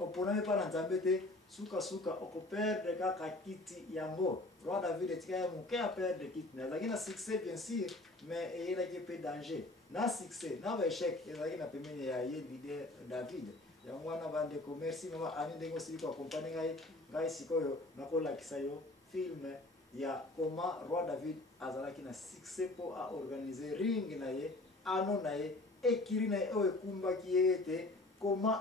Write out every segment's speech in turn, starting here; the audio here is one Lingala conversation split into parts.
oponami pa na nzambe te suka oko perdre kaka kiti yango. Roi David etika moke a perdre kiti na azalaki na succès bien sûr, mais eyelaki pe danger na succès na ba échec ezalaki na pembeni ya ye leader David. Yango wana bandeko merci mama ani ndenge osili koakompagne ngai sikoyo nakolakisa yo film ya comment Roi David azalaki na succès po a organiser ring na ye ano na ye ekiri na ye oyo ekumbaki ye ete comment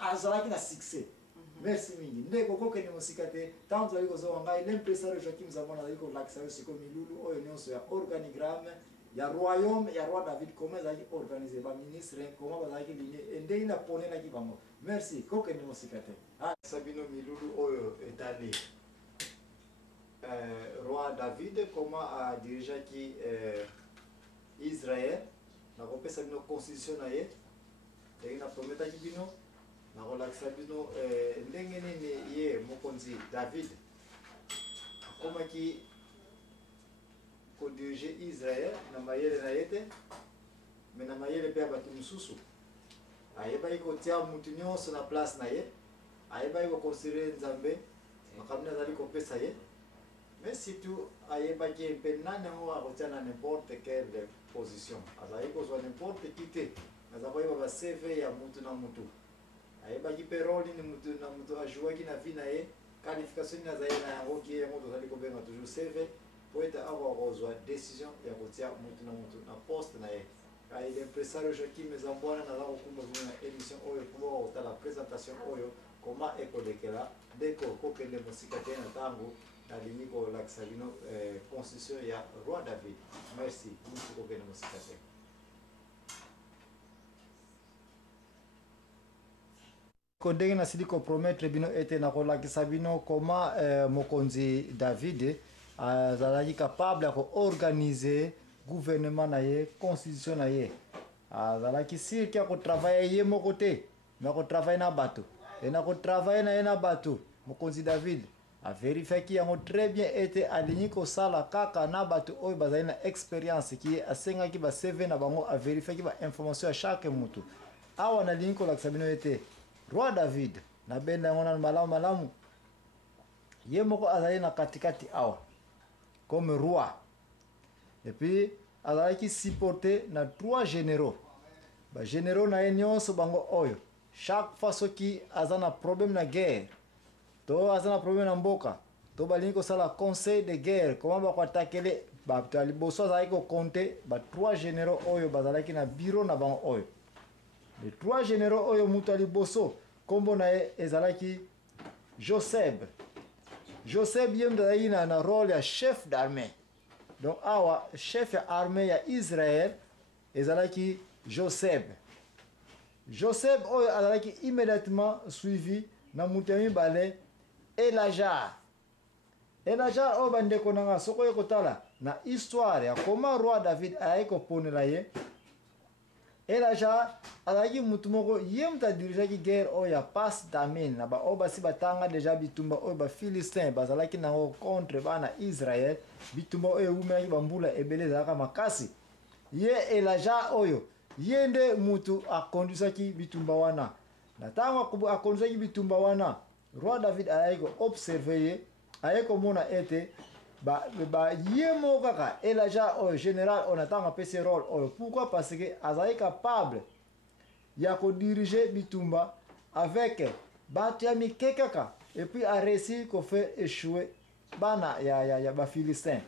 azalaki na succès. Merci mingi ndeko kokende mosika te ntango tozali kozonga ngai l'impresario Joachim Zambona azali kolakisa yo sikoyo milulu oyo nyonso ya organigramme ya royaume ya Roi David comment ezalaki organiser baministre comment bazalaki ligne ndenge naponenaki bango. Merci kokende mosika te sabino milulu oyo etali Roi David comment adirigeaki Israël nakopesa bino constitution na ye ndenge naprometaki bino nakolakisa bino ndenge nini ye mokonzi David akomaki kodirige Israël na mayele na ye te me na mayele mpe ya bato mosusu ayebaki kotia mutu nyonso na place na ye ayebaki koconsidere nzambe makambo azali kopesa ye mais surtout ayebaki mpe nani yango akotia na n'importe quelle position azali kozwa n'importe qui te aza koyeba ba CV ya mutu na mutu ayebaki mpe role nini mutu na mutu ajouaki na vie na ye qualification nini azali na yango ki yango tozali kobenga toujours CV po ete awa kozwa décision ya kotia mutu na poste na ye kaya l'impresario Joachim Zambona naza kokumba bino na émission oyo po bakotala présentation oyo koma ekolekela ndeko kokende mosika te na ntango nalimi kolakisa bino constitution ya Roi David. Merci mutu kokende mosika te. Ndenge nasili kopromettre bino ete nakolakisa bino koma mokonzi David azalaki capable ya koorganize gouvernement na ye constitution na ye azalaki sirki ya kotravaille ye moko te me akotravaille na bato e na kotravaille na ye na bato mokonzi David averifiaki yango très bien ete alingi kosala kaka na bato oyo bazali na expérience ki asengaki ba CV na bango averifiaki ba information ya chaque mutu awa nalingi kolakisa bino ete Roi David na benda yango na malamu ye moko azali na katikati awa comme roi et puis azalaki supporté na 3 généraux ba généraux na ye nyonso bango oyo chaque fois soki aza na problème na guerre to aza na problème na mboka to balingi kosala conseil de guerre comment bakoatakele bato ya liboso azalaki kokonte ba 3 généraux oyo bazalaki na bureau na bango oyo les 3 généraux oyo mutu ya liboso kombo na ye ezalaki Joseb ye mzalaki na rôle ya chef d'armée. Donc awa chef ya armée ya Israël ezalaki Joseb oyo azalaki immédiatement suivi na mutu ya mibale Elajar oyo bandeko na nga soko ekotala na histoire ya comment Roi David ayaki koponela ye Elajar azalaki mutu moko ye mutu adirigeaki guerre oyo ya passe d'Amin na baoyo basi batanga deja bitumba oyo bafilistin bazalaki nango contre bana Israël bitumba oyo ewumelaki bambula ebele ezalaka makasi ye Elajar oyo ye nde mutu akondisaki bitumba wana na ntango akondisaki bitumba wana Roi David ayaki koobserve ye ayaki komona ete ye moko kaka Elajar oyo général oyo na ntango apesi rôle oyo pourquoi parce que azalaki capable ya kodirige bitumba avec bato ya mike kaka et puis a réussi kofaire échouer bana ya bafilistin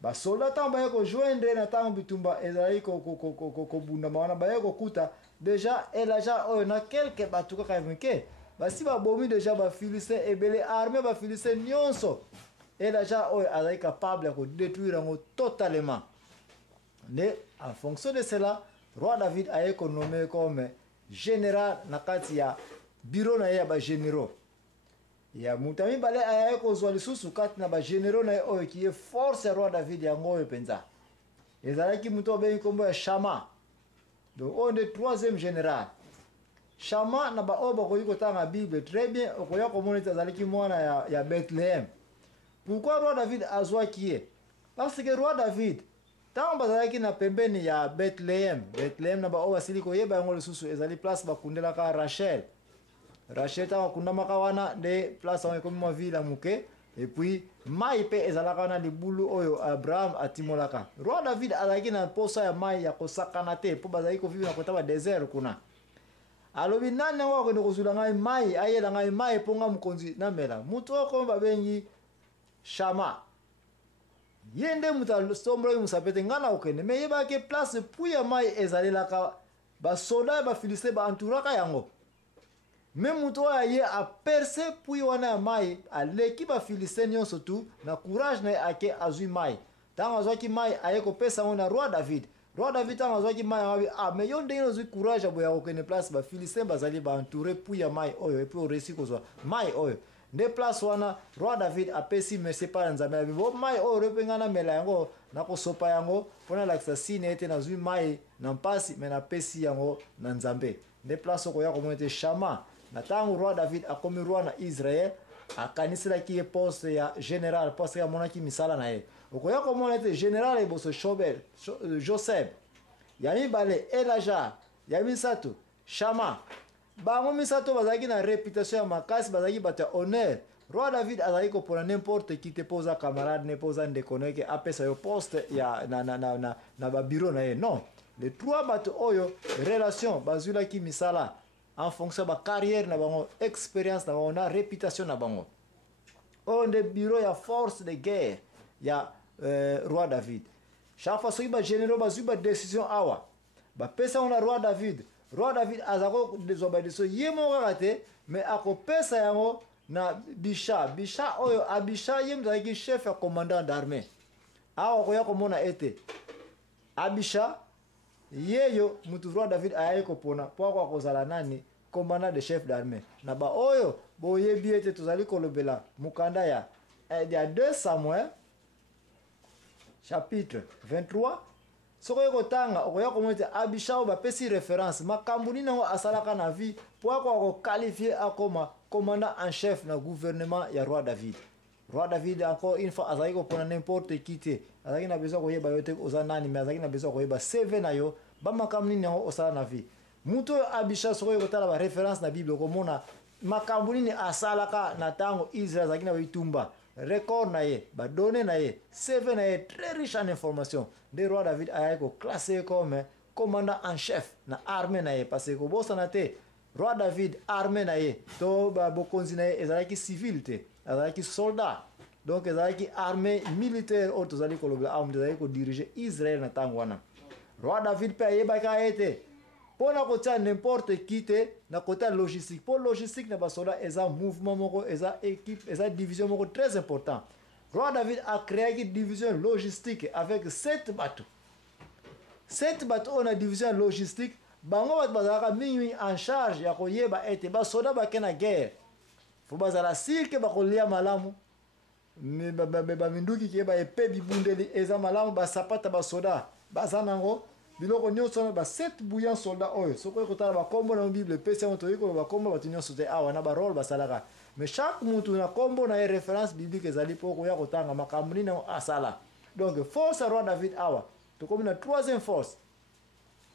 basoldat ntango baye kojoindre na ntango bitumba ezalaki kobundama wana baye kokuta déjà Elajar oyo na quelque bato kaka ya mike basi babomi déjà bafilistin ebele armée bafilistin nyonso Elajar oyo azalaki capable ya kodétruire yango totalement mais en fonction de cela Roi David aye konommé comme général na kati ya bureau na ye ya bagénéraux ya mutu ya mibale ayaki kozwa lisusu kati na bagénéraux na ye oyo ki ye force ya Roi David yango oyo mpenza ezalaki mutu obengi nkombo ya Shama donc oyo nde 3e général Shama na baoyo bakoki kotanga Bible très bien okoya komona ete azalaki mwana ya Bethléem. Pourquoi Roi David azwaki ye? Parce que Roi David ntango bazalaki na pembeni ya Bethléem na baoyo basili koyeba yango lisusu ezali place bakundelaka Rachel Rachel tanga kunda makawana de place on comme ma ville muke et puis mai pe ezalaka na libulu oyo Abraham atimolaka. Roi David azaki na posa ya mai ya kosakana te po bazali ko vivre na kota ba désert kuna. Alobi nane wako ni kozula ngai mai ayela ngai mai ponga mukonzi namela. Mutu wako babengi Shama. Yende muta sombro musapete ngana okene me yeba ke place puya mai ezalelaka ba soda ba filiste ba entouraka yango. Même mutu wa ye a percé puya wana mai aleki ba filiste nyonso tu na courage na ake azui mai. Tanga azwaki mai ayeko pesa ona roi David. Roi David tanga azwaki mai me yonde ino zui courage aboya okene place ba filiste bazali ba entourer puya mai oyo et puis oresi kozwa mai oyo. Nde place wana roi David apesi merci par nzambe abi bo mai oyo repengana mela yango na kosopa yango pona lakisa sine ete na zui mai na mpasi me na pesi yango na nzambe. Nde place okoya komona ete Shama na tango roi David akomi roi na Israel akaniselaki ye poste ya general poste ya monaki misala na ye. Okoya komona ete general eboso Joseph ya mibale Elijah ya misato Shama bango misato bazaki na réputation ya makasi bazaki bata honneur. Roi David azali ko pona n'importe qui te posa camarade ne posa ndekoneke apesa yo poste ya na ba bureau na ye. Non, les trois bato oyo relation bazula ki misala en fonction ba carrière na bango, expérience na bango, na réputation na bango. On de bureau ya force de guerre ya roi David. Chaque fois ba généraux bazuba décision awa. Ba pesa on roi David. Roi David azako desobédience yemo kate mais akopesa yango na Bisha oyo Abisha yem zaki chef ya commandant d'armée. Awa koya komona ete Abisha yeyo mutu roi David ayeko pona po kwa kozala nani commandant de chef d'armée. Na ba oyo boyebi ete tozali kolobela mukanda ya 2 Samuel chapitre 23. Soko yoko tanga okoya komete Abisha ba pesi référence makambu nini ngo asalaka na vie po ko qualifier akoma commandant en chef na gouvernement ya roi David. Roi David encore une fois azaki ko pona n'importe qui te azaki na besoin ko yeba yote ozanani mais azaki na besoin ko yeba CV na yo ba makambu nini ngo osala na vie. Muto Abisha soko yoko tala ba référence na Bible ko mona makambu nini asalaka na tango Israël azaki na bitumba record na ye ba donné na ye CV na ye très riche en information. De roi David a été classé comme commandant en chef na armée na ye parce que bosa na te roi David armée na ye to ba bokonzi na ye ezalaki civil te ezalaki soldat donc ezalaki armée militaire auto zali ko lobela am ezalaki ko diriger Israël na tango wana. Roi David pe yeba ka ete pona ko tia n'importe qui te na côté logistique pour logistique na ba soldat eza mouvement moko eza équipe eza division moko très important. Roi David a créé une division logistique avec 7 bateaux. 7 bateaux on a division logistique. Bango bat bazaka mingi en charge ya koyeba ete ba soda ba kena guerre. Fo bazala sirke ba kolia malamu. Me ba minduki ke ba epe bibundeli eza malamu ba sapata ba soda. Bazanango biloko nyonso ba 7 bouillants soldats oyo. Soko ko tala ba kombo na Bible pesa on toyiko ba kombo ba nyonso te awa na ba role ba salaka. Mais chaque mutu na kombo na référence biblique ezali poko ya kotanga makambu nini asala. Donc force roi David awa to comme na troisième force.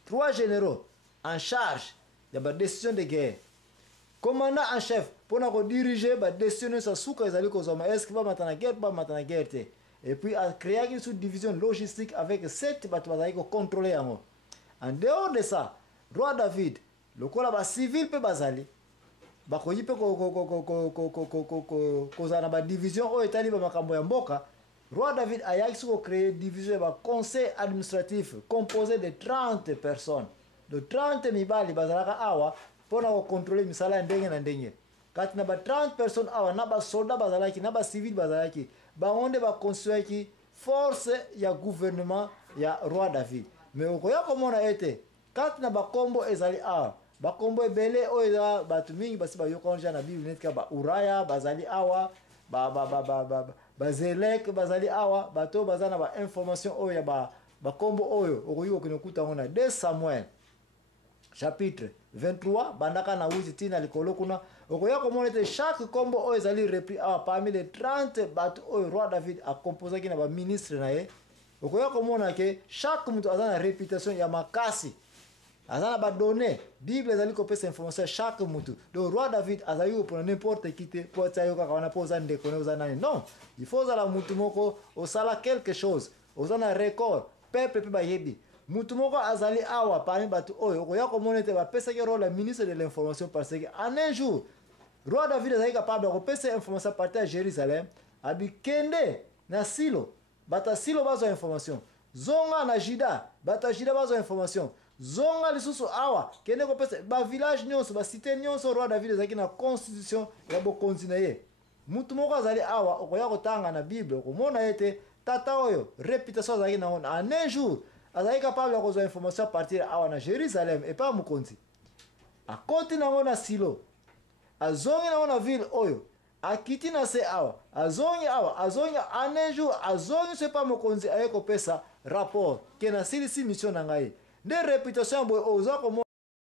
3 généraux en charge de la décision de guerre. Commandant en chef pour na ko diriger ba décision sa suka ezali ko zoma est-ce que ba matana guerre te. Et puis a créé une sous-division logistique avec 7 bato bazali ko contrôler yango. En dehors de ça, roi David lokola ba civil pe bazali bakoyi pe kozana ba division oyo etali ba makambo ya mboka. Roi David ayaki ko créer division ba conseil administratif composé de 30 personnes. De 30 mibali bazalaka awa pona ko contrôler misala ndenge na ndenge. Kati na ba 30 personnes awa na ba soldat bazalaki na ba civil bazalaki ba onde ba construire force ya gouvernement ya roi David. Mais okoya komona ete kati na ba kombo ezali awa bakombo ebele oyo bato mingi basi bayokonja na Bible netka ba Uraya bazali awa ba Zelek bazali awa bato bazana ba information oyo ba bakombo oyo okoyiko kinokuta ngona 2 Samuel chapitre 23 bandaka na wuzi tina likolo kuna okoya komona te chaque kombo oyo ezali repris awa parmi les 30 bato oyo roi David a composé ki na ba ministre na ye okoya komona ke chaque mutu azana réputation ya makasi azana ba donné Bible ezali kopesa information chaque mutu. Le roi David azali pour n'importe qui te pour tsayo ka wana poza ndeko ne ozana non, il faut za la mutu moko osala quelque chose, ozana record peuple pe ba yebi. Mutu moko azali awa parmi batu oyo okoya komona te ba pesa ke rôle ministre de l'information parce que en un jour roi David azali capable de pesa information partir à Jérusalem abi kende na Silo bata Silo bazo information zonga na Juda bata Juda bazo information zonga lisusu awa kende ko pesa ba village nyonso ba cité nyonso roi David azali na constitution ya bo continuer mutu moko azali awa okoya kotanga na Bible okomona ete tata oyo réputation azali na on en un jour azali capable de kozwa information à partir awa na Jérusalem et pas mukonzi akoti nango na Silo azongi nango na ville oyo akiti na se awa azongi en un jour azongi se pas mukonzi aye kopesa rapport ke na silisi mission na ngai nde réputation boy oza komo